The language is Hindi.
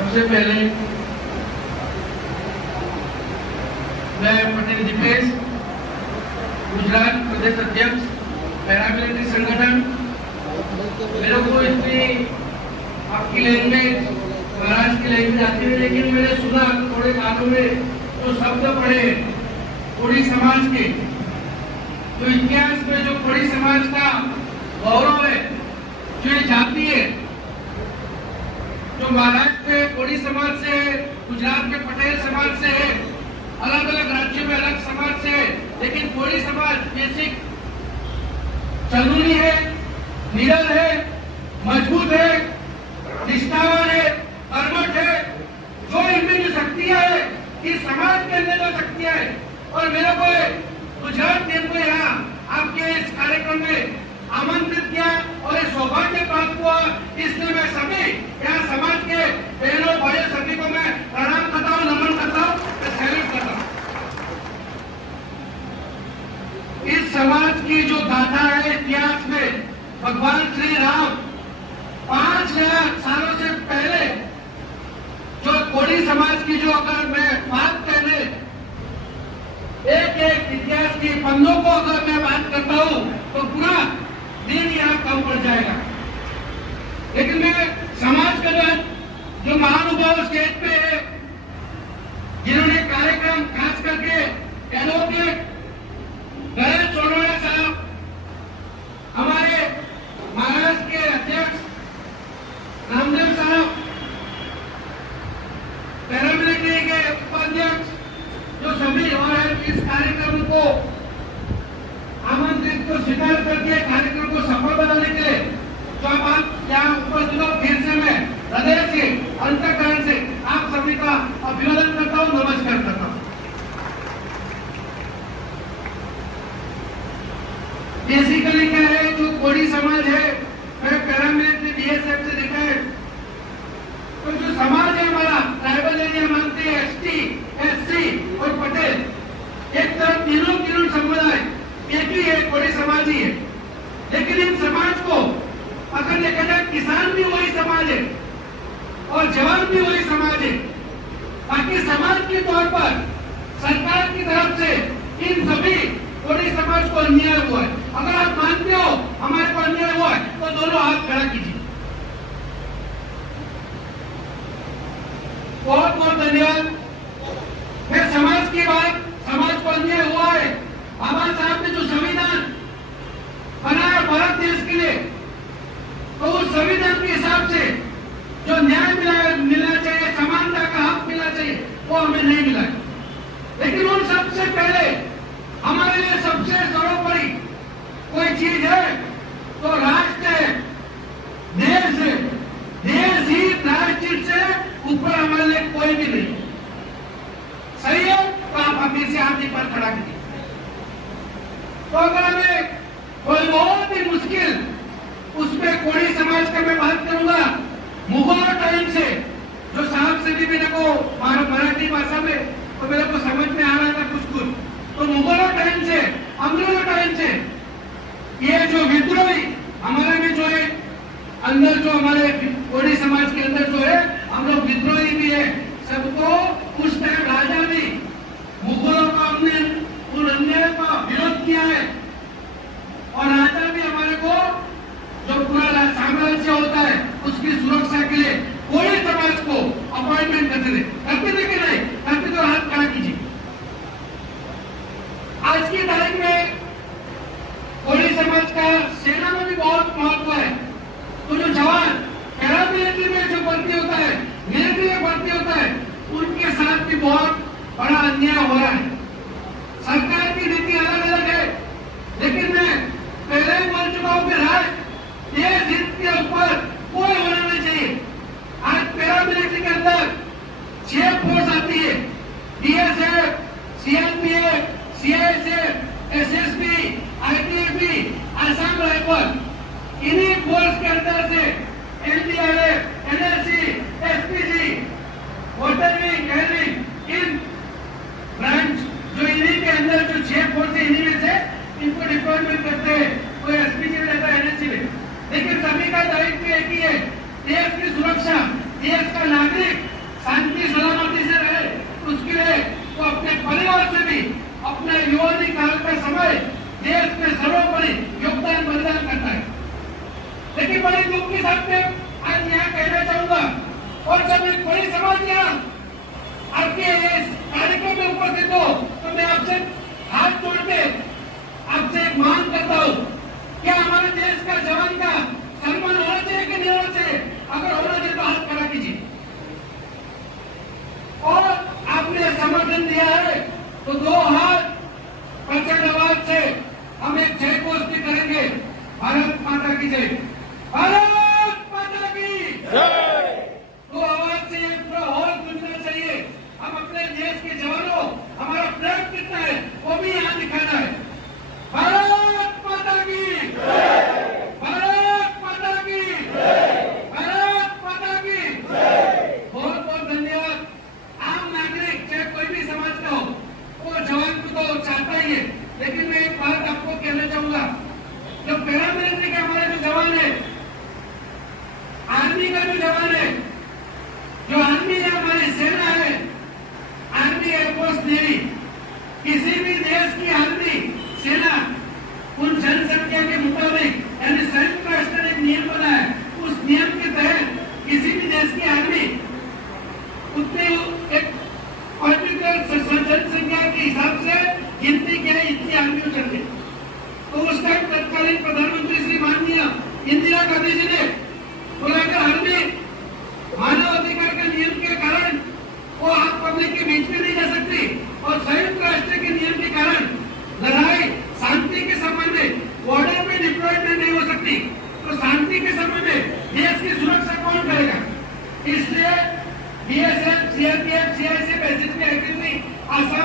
सबसे पहले मैं पटेल दीपेश, गुजरात प्रदेश अध्यक्ष पैरामिलिट्री संगठन। मेरे को इतनी आपकी लैंग्वेज, महाराष्ट्र की लैंग्वेज आती है, लेकिन मैंने सुना थोड़े कानों में जो शब्द पढ़े कोड़ी समाज के, जो इतिहास में जो कोड़ी समाज का गौरव है, जो ये जाति है, जो महाराष्ट्र के कोड़ी समाज से, गुजरात के पटेल समाज से है, अलग अलग राज्यों में अलग समाज से है, लेकिन कोड़ी समाज बेसिक चलूनी है, निडर है, मजबूत है, निष्ठावान है, कर्मठ है। जो इनमें जो शक्तियां है, इस समाज के अंदर जो शक्तियां है, और मेरे को गुजरात टीम को यहाँ आपके इस कार्यक्रम में आमंत्रित किया और ये सौभाग्य प्राप्त हुआ, इसलिए मैं सभी यहाँ समाज के बहनों भाइयों सभी को मैं प्रणाम करता हूँ, नमन करता हूँ, सैल्यूट करता हूँ। इस समाज की जो गाथा है इतिहास में, भगवान श्री राम 5000 सालों से पहले जो कोड़ी समाज की जो अगर मैं बात करने एक एक इतिहास की पन्नों को अगर मैं बात करता हूँ तो पूरा दिन यहाँ कम पड़ जाएगा। लेकिन मैं समाज का जो महानुभाव स्टेज पे है, जिन्होंने कार्यक्रम खास करके एडवोकेट गणेश सोनवणे साहब, हमारे महाराष्ट्र के अध्यक्ष रामदेव साहब, पैरामिलिट्री के उपाध्यक्ष, जो सभी और इस कार्यक्रम को आमंत्रित को स्वीकार करके कार्यक्रम को सफल बनाने के लिए जो आप यहाँ उपस्थित हो, फिर से मैं हृदय से, अंतःकरण से आप सभी का अभिवादन करता हूँ, नमस्कार करता हूँ। बेसिकली क्या है, जो कोड़ी समाज है, मैं पैरामिलिट्री बीएसएफ से देखा है, तो जो समाज है हमारा ट्राइबल एरिया मानते हैं, एसटी, एससी और पटेल, एक तरफ तीनों समुदाय एक ही है, कोड़ी समाज ही है। लेकिन इन समाज को अगर देखा जाए, किसान भी वही समाज है और जवान भी वही समाज है। बाकी समाज के तौर पर सरकार की तरफ से इन सभी कोड़ी समाज को अन्याय हुआ है। अगर आप मानते हो हमारे को अन्याय हुआ है तो दोनों हाथ खड़ा कीजिए। बहुत बहुत धन्यवाद। मैं समाज की बात, समाज को अन्याय हुआ है, बाबा साहब ने जो संविधान बनाया भारत देश के लिए, तो उस संविधान के हिसाब से जो न्याय मिलना चाहिए, समानता का हक मिलना चाहिए, वो हमें नहीं मिला। लेकिन उन सबसे पहले हमारे लिए सबसे सर्वोपरि कोई चीज है तो राष्ट्र है, देश है। देश ही राष्ट्र से ऊपर हमारे लिए कोई भी नहीं। सही है, तो आप अपनी से हाथ पर खड़ा कीजिए। तो अगर हमें कोई बहुत ही मुश्किल, उसमें कोड़ी समाज का मैं बात करूंगा, मुगलों टाइम से, जो साहब से भी मेरे को मराठी भाषा में तो मेरे को समझ में आ रहा था कुछ, तो मुगलों टाइम से, अंग्रेजों टाइम से ये जो विद्रोही हमारे में जो है अंदर, जो हमारे कोड़ी समाज के अंदर जो है, हम लोग विद्रोही भी है, सबको उस टाइम राजा भी मुगलों का हमने उन अन्याय का विरोध किया है, और राजा भी हमारे को जो पूरा साम्राज्य होता है उसकी सुरक्षा के लिए कोड़ी समाज को अपॉइंटमेंट करते थे कि नहीं करते, तो हाथ खड़ा कीजिए। आज की तारीख में कोड़ी समाज का सेना में भी बहुत महत्व है। तो जो जवान पैरामिलिट्री में जो भर्ती होता है, मिलिट्री में भर्ती होता है, उनके साथ भी बहुत बड़ा अन्याय हो रहा है। सरकार की नीति अलग अलग है, लेकिन मैं पहले ही बोल चुका हूं कि देश हित के ऊपर कोई होना नहीं चाहिए। आज पैरामिलिट्री के अंदर 6 फोर्स आती है, BSF, CRPF, CISF, SSB, ITBP, Assam rifle. इन्हीं फोर्स के अंदर से NDRF, NSG, SPG, water wing, air wing, इन ब्रांच जो इन्हीं के अंदर जो 6 फोर्स है, इन्हीं में से इनको डिप्लॉयमेंट करते हैं। कोई एसपीजी में रहता है, एनएसजी में, लेकिन सभी का दायित्व एक ही है, देश की सुरक्षा, देश का नागरिक शांति सलामती से रहे, उसके लिए वो अपने परिवार से भी अपने युवानी काल का समय देश में सर्वोपरि योगदान बलिदान करता है। लेकिन बड़े दुख के साथ में आज यहाँ कहना चाहूंगा, और जब एक बड़ी समाज यहाँ आपके इस कार्यक्रम में उपस्थित हो, तो मैं आपसे हाथ जोड़ के आपसे एक मांग करता हूँ, क्या हमारे देश का जवान का सम्मान होना चाहिए कि नहीं होना चाहिए? अगर होना चाहिए तो हाथ खड़ा कीजिए। और आपने समर्थन दिया है तो दो हाथ प्रचंड आवाज से हम एक जय घोष भी करेंगे, भारत माता की जय, भारत माता की जय। तो आवाज से ये पूरा हॉल गूंजना चाहिए। हम अपने देश के जवानों, हमारा प्रेम कितना है वो भी यहाँ दिखाना है। भारत माता की जय, भारत माता की जय, भारत माता की जय। बहुत बहुत धन्यवाद। आम नागरिक चाहे कोई भी समाज का हो, वो जवान को तो चाहता ही है, लेकिन मैं एक बात आपको कहना चाहूंगा, जो पैरामिलिट्री के हमारे जो जवान है, आर्मी का जो जवान है, जो आर्मी है, हमारी सेना है, आर्मी एयरफोर्स नेवी, किसी भी देश की आर्मी सेना उन जनसंख्या के मुताबिक, यानी संयुक्त राष्ट्र ने एक नियम बनाया है, उस नियम के तहत किसी भी देश की आर्मी उतने एक पर्टिकुलर जनसंख्या के हिसाब से गिनती क्या है, इतनी आर्मी उतरती। तो उस टाइम तत्कालीन प्रधानमंत्री श्री माननीय इंदिरा गांधी जी ने बोला कि आर्मी मानव अधिकार के नियम के कारण वो आप पब्लिक के बीच में नहीं जा सकती, और संयुक्त राष्ट्र के नियम के कारण लड़ाई शांति के समय में बॉर्डर में डिप्लॉयमेंट नहीं हो सकती। तो शांति के समय में देश की सुरक्षा कौन करेगा? इसलिए बीएसएफ, सीआरपीएफ, सीआईएसएफ ऐसी एक्टिविटी आसान